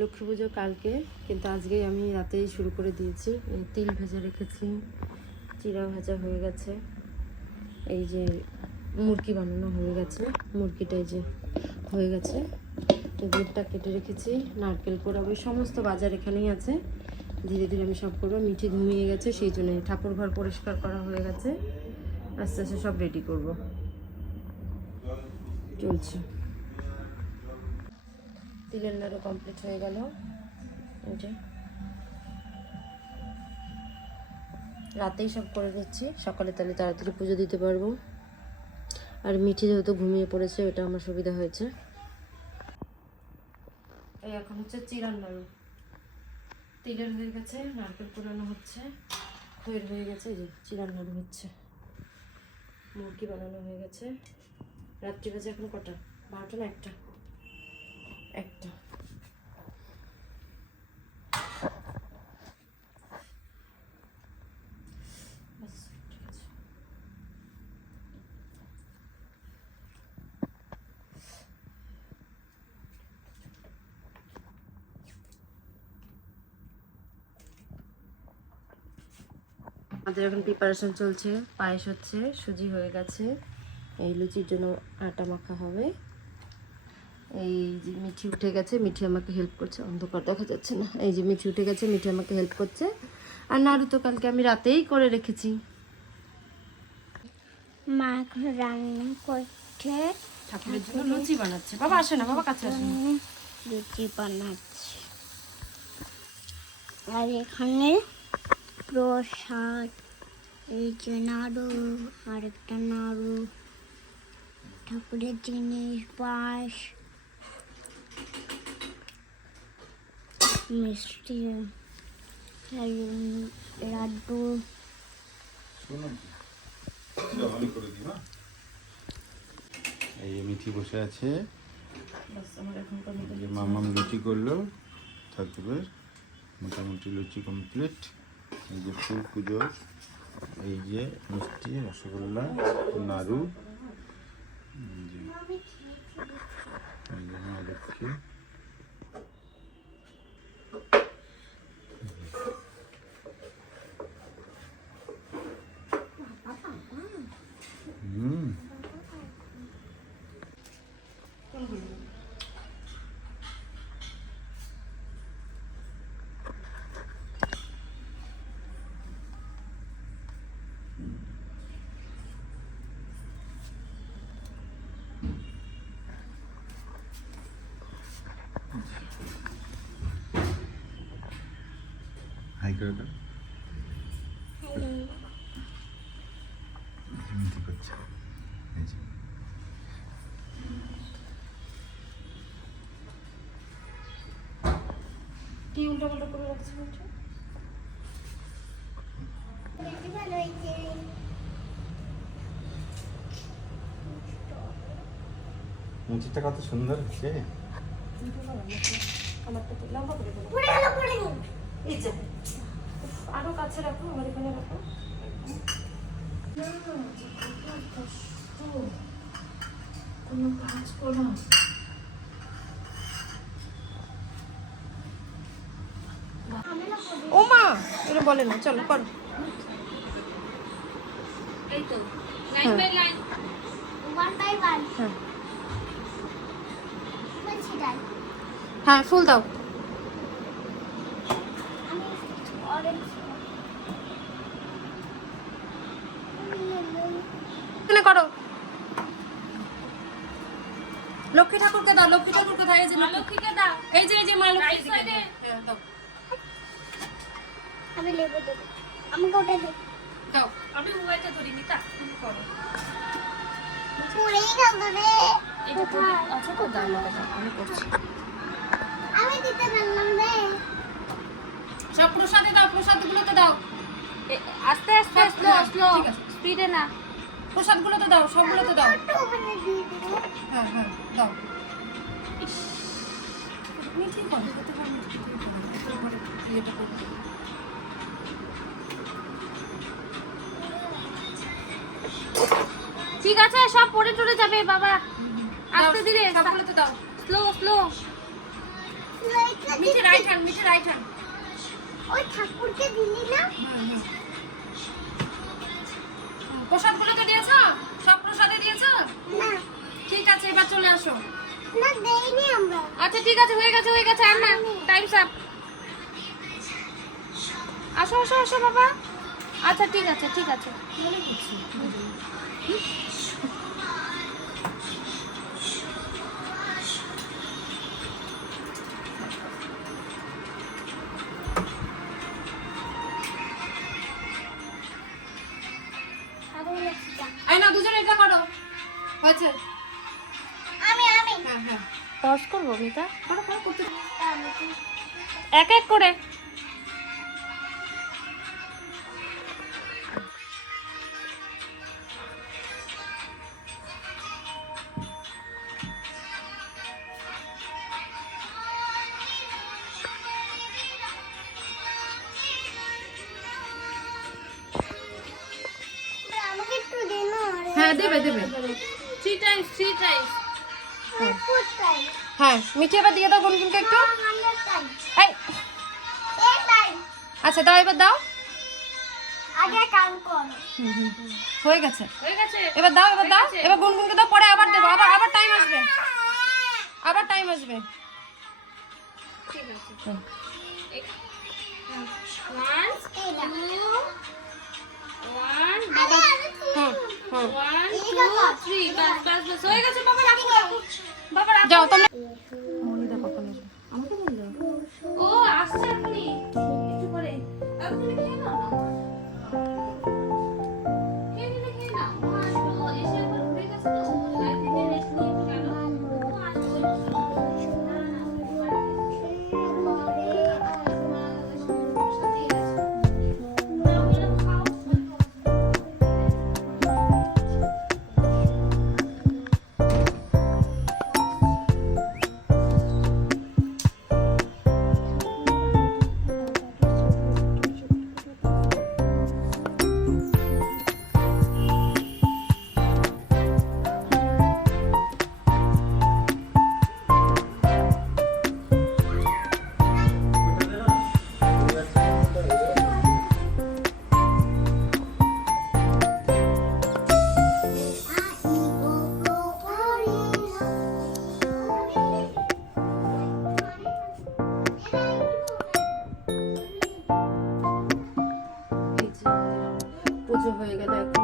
লক্ষ্মী পুজো কালকে, কিন্তু আজকেই আমি রাতেই শুরু করে দিয়েছি। তিল ভাজা রেখেছি, চিড়া ভাজা হয়ে গেছে, এই যে মুরগি বানানো হয়ে গেছে, মুরগিটা এই যে হয়ে গেছে, গুড়টা কেটে রেখেছি, নারকেল কোড়াবো, সমস্ত বাজার এখানেই আছে। ধীরে ধীরে আমি সব করবো। মিঠি ঘুমিয়ে গেছে, সেই জন্য ঠাকুর ঘর পরিষ্কার করা হয়ে গেছে, আস্তে আস্তে সব রেডি করব। চলছে। তিলের নাড়ু কমপ্লিট হয়ে গেল। এই যে রাতেই সব করে নিচ্ছি, সকালে তাহলে তাড়াতাড়ি পুজো দিতে পারবো। আর মিঠি যেহেতু ঘুমিয়ে পড়েছে, এটা আমার সুবিধা হয়েছে। এই এখন হচ্ছে চিড়ার নাড়ু, তিলের হয়ে গেছে, নারকেল কোড়ানো হচ্ছে, খইয়ের হয়ে গেছে, এই যে চিড়ার নাড়ু হচ্ছে, মুরগি বানানো হয়ে গেছে। রাত্রি বাজে এখন কটা? 12টা না 1টা? 1টা। আমাদের এখন প্রিপারেশন চলছে, পায়েস হচ্ছে, সুজি হয়ে গেছে, এই লুচির জন্য আটা মাখা হবে। এই যে মিঠি উঠে গেছে, মিঠি আমাকে হেল্প করছে, অন্ধকার দেখা যাচ্ছে না। এই যে মিঠি উঠে গেছে, মিঠি আমাকে হেল্প করছে। আর নাড়ু তো কালকে আমি রাতেই করে রেখেছি। মা এখন রান্না করছে, ঠাকুরের জন্য লুচি বানাচ্ছে। বাবা আসে না, বাবা কাছে আসে না। লুচি বানাচ্ছে। আর এখানে প্রসাদ, এই যে নাড়ু, আরেকটা নাড়ু, ঠাকুরের জিনিস, পায়েস, মিষ্টি, লাড্ডু। এই মিঠি বসে আছে, মামাম লুচি করলো, ঠাকুরের মোটামুটি লুচি কমপ্লিট। এই যে ফুল পুজোর এই যে মিষ্টি, রসগোল্লা, নাড়ু, এই যে মা লক্ষ্মী। হাই করে দাও। মিঠি করছে, এই যে কি উল্টো পাল্টা করে রাখছে বলছো? মুচিটা কত সুন্দর হচ্ছে। আমারটা তো লম্বা করে দেবো। এই যে আরো কাছে রাখো, আমার এখানে রাখো। কোনো কাজ করো। ও মা, এটা বলে না, চলো করো। এই তো লাইন বাই লাইন, 1 বাই 1। হ্যাঁ বলছি দাও, হ্যাঁ ফুল দাও। আমি অরেঞ্জ এখানে করো। লক্ষ্মী ঠাকুরকে দাও, লক্ষ্মী ঠাকুরকে দাও, এই যে লক্ষ্মীকে দাও, এই যে মা লক্ষ্মী সাইডে। হ্যাঁ দাও আমি লেবু দেবো, আমাকে ওটা দে। দাও। আমি মোবাইলটা ধরি নিতা, তুমি করো। পুরেই গেল রে, এটা তো আচ্ছা তো দাও, আমাকে দাও, আমি করছি। আমি দিতে পারলাম রে। সব প্রসাদে দাও, প্রসাদগুলোতে দাও, আস্তে আস্তে স্লো স্লো, স্পিডে না। প্রসাদগুলোতে দাও, সবগুলোতে দাও। একটু ওখানে দিয়ে দিও। হ্যাঁ হ্যাঁ দাও। মিঠি করো, কত ভালো মিঠি করো, এত বড় ইয়েটা করো। ঠিক আছে, সব পড়ে টরে যাবে বাবা, আস্তে ধীরে, সবগুলোতে দাও। Slow slow. মিঠে রাইট হ্যান্ড ওই ঠাকুরকে দিলি না? প্রসাদগুলো তো দিয়েছো, সব প্রসাদে দিয়েছো? না, ঠিক আছে, এবার চলে আসো। না দেইনি আমরা। আচ্ছা ঠিক আছে, হয়ে গেছে আর না, টাইমস আপ। আসো আসো আসো বাবা। আচ্ছা ঠিক আছে এই না, দুজনে এটা করো। হয়েছে? আমি হ্যাঁ পজ করবো মিতা? করো করতে এক এক করে। আমাকে একটু দে না। হ্যাঁ দেবে 3 টাইমস কোথায়? হ্যাঁ মিঠি এবার দিয়ে দাও গুনগুনকে একটু। আমরা টাইম। এই এই টাইম। আচ্ছা দাও, এবার দাও। আগে কাউন্ট কর। হয়ে গেছে, হয়ে গেছে। এবার দাও এবার গুনগুনকে দাও, পরে আবার দেবো, আবার টাইম আসবে, ঠিক আছে। হুম। 1 2 1 বাবা, হুম 1 2 3 বাস হয়ে গেছে। বাবা রাখো বাবা রাখো। যাও তোমরা। মনিদা কখন আসবে আমাকে বললো? ও আসছে এখনই, একটু পরে। তুমি খেয়ে নাও না। খেয়ে নাও। ও আসলো, এসে একবার ঘুরে গেছে তো, রাত থেকে রেস্ট নিয়ে গেল। ও আসলো। না সাথেই আছে। না বলে খাও। পুজো হয়ে গেল এখন।